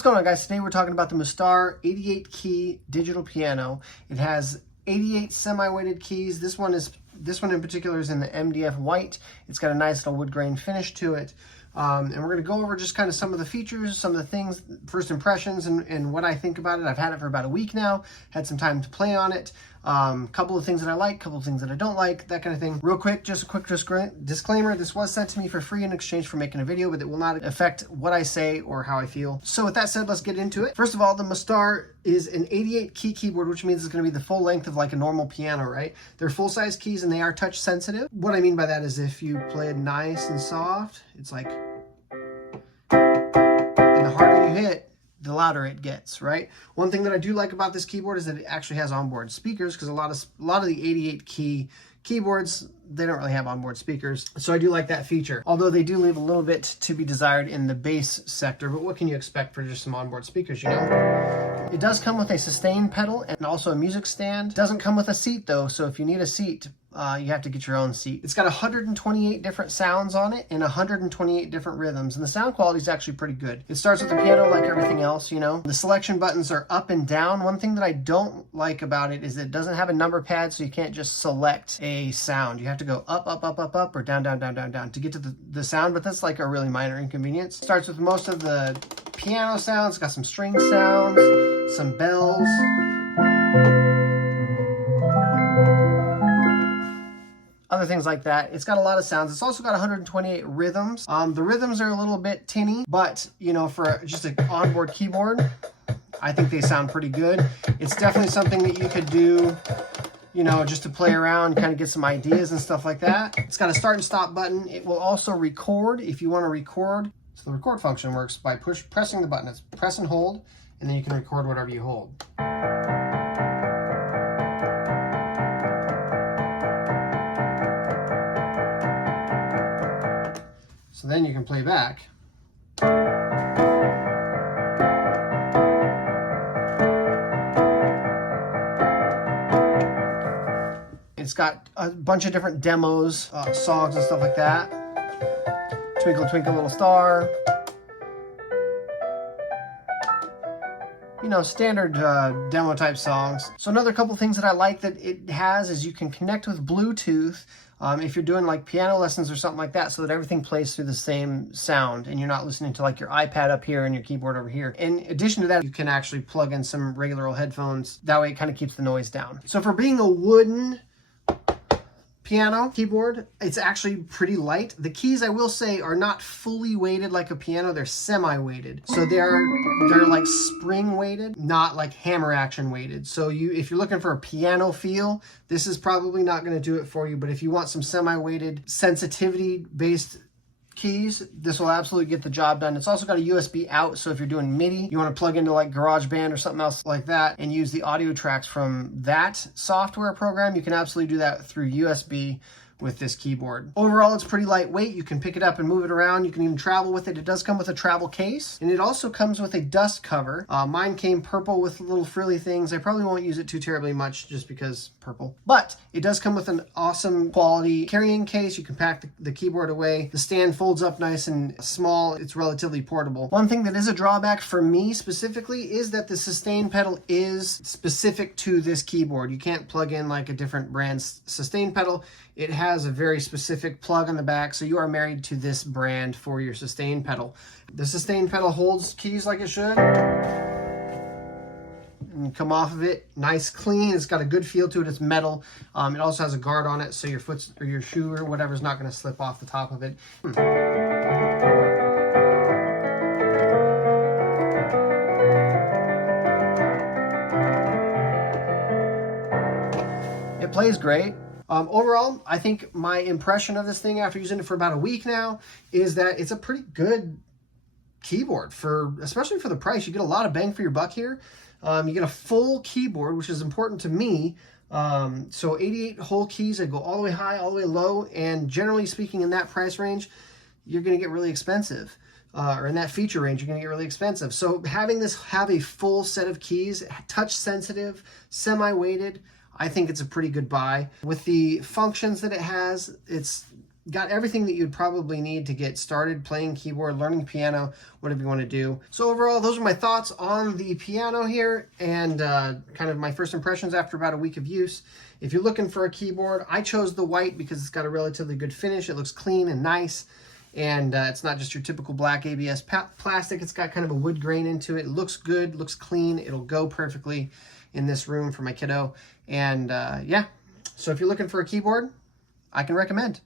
what's going on, guys? Today we're talking about the Mustar 88 key digital piano. It has 88 semi-weighted keys. This one in particular is in the MDF white. It's got a nice little wood grain finish to it. And we're going to go over just kind of some of the features, some of the things, first impressions, and what I think about it. I've had it for about a week now, had some time to play on it. Couple of things that I like, couple of things that I don't like, that kind of thing. Real quick, just a quick disclaimer. This was sent to me for free in exchange for making a video, but it will not affect what I say or how I feel. So with that said, let's get into it. First of all, the Mustar is an 88 key keyboard, which means it's going to be the full length of like a normal piano, right? They're full-size keys and they are touch sensitive. What I mean by that is if you play it nice and soft, it's like, and the harder you hit, the louder it gets, right? One thing that I do like about this keyboard is that it actually has onboard speakers, because a lot of the 88 key keyboards, they don't really have onboard speakers. So I do like that feature, although they do leave a little bit to be desired in the bass sector. But what can you expect for just some onboard speakers, you know? It does come with a sustain pedal and also a music stand. It doesn't come with a seat though, so if you need a seat, you have to get your own seat. It's got 128 different sounds on it and 128 different rhythms, and the sound quality is actually pretty good. It starts with the piano like everything else, you know. The selection buttons are up and down. One thing that I don't like about it is it doesn't have a number pad, so you can't just select a sound. You have to go up, up, up, up, up, or down, down, down, down, down to get to the sound, but that's like a really minor inconvenience. It starts with most of the piano sounds. It's got some string sounds, some bells. Other things like that. It's got a lot of sounds. It's also got 128 rhythms. The rhythms are a little bit tinny, but you know, for just an onboard keyboard, I think they sound pretty good. It's definitely something that you could do, you know, just to play around, kind of get some ideas and stuff like that. It's got a start and stop button. It will also record if you want to record. So the record function works by pressing the button. It's press and hold, and then you can record whatever you hold. So then you can play back. It's got a bunch of different demos, songs and stuff like that. Twinkle, Twinkle, Little Star. You know, standard demo type songs. So another couple things that I like that it has is you can connect with Bluetooth if you're doing like piano lessons or something like that, so that everything plays through the same sound and you're not listening to like your iPad up here and your keyboard over here. In addition to that, you can actually plug in some regular old headphones. That way it kind of keeps the noise down. So for being a wooden piano keyboard, it's actually pretty light. The keys, I will say, are not fully weighted like a piano. They're semi-weighted. So they're like spring weighted, not like hammer action weighted. So if you're looking for a piano feel, this is probably not going to do it for you. But if you want some semi-weighted sensitivity based keys, this will absolutely get the job done. It's also got a USB out, so if you're doing MIDI, you want to plug into like GarageBand or something else like that and use the audio tracks from that software program, you can absolutely do that through USB with this keyboard. Overall, it's pretty lightweight. You can pick it up and move it around. You can even travel with it. It does come with a travel case, and it also comes with a dust cover. Mine came purple with little frilly things. I probably won't use it too terribly much just because purple, but it does come with an awesome quality carrying case. You can pack the keyboard away. The stand folds up nice and small. It's relatively portable. One thing that is a drawback for me specifically is that the sustain pedal is specific to this keyboard. You can't plug in like a different brand's sustain pedal. It has a very specific plug on the back, so you are married to this brand for your sustain pedal. The sustain pedal holds keys like it should. And you come off of it, nice clean. It's got a good feel to it. It's metal. It also has a guard on it, so your foot or your shoe or whatever is not going to slip off the top of it. It plays great. Overall, I think my impression of this thing after using it for about a week now is that it's a pretty good keyboard, especially for the price. You get a lot of bang for your buck here. You get a full keyboard, which is important to me. So 88 whole keys that go all the way high, all the way low, and generally speaking in that price range, you're going to get really expensive. Or in that feature range, you're going to get really expensive. So having this have a full set of keys, touch sensitive, semi-weighted, I think it's a pretty good buy. With the functions that it has, it's got everything that you'd probably need to get started playing keyboard, learning piano, whatever you want to do. So overall, those are my thoughts on the piano here, and kind of my first impressions after about a week of use. If you're looking for a keyboard, I chose the white because it's got a relatively good finish. It looks clean and nice, and it's not just your typical black ABS plastic. It's got kind of a wood grain into it. It looks good, looks clean. It'll go perfectly in this room for my kiddo. And yeah, so if you're looking for a keyboard, I can recommend.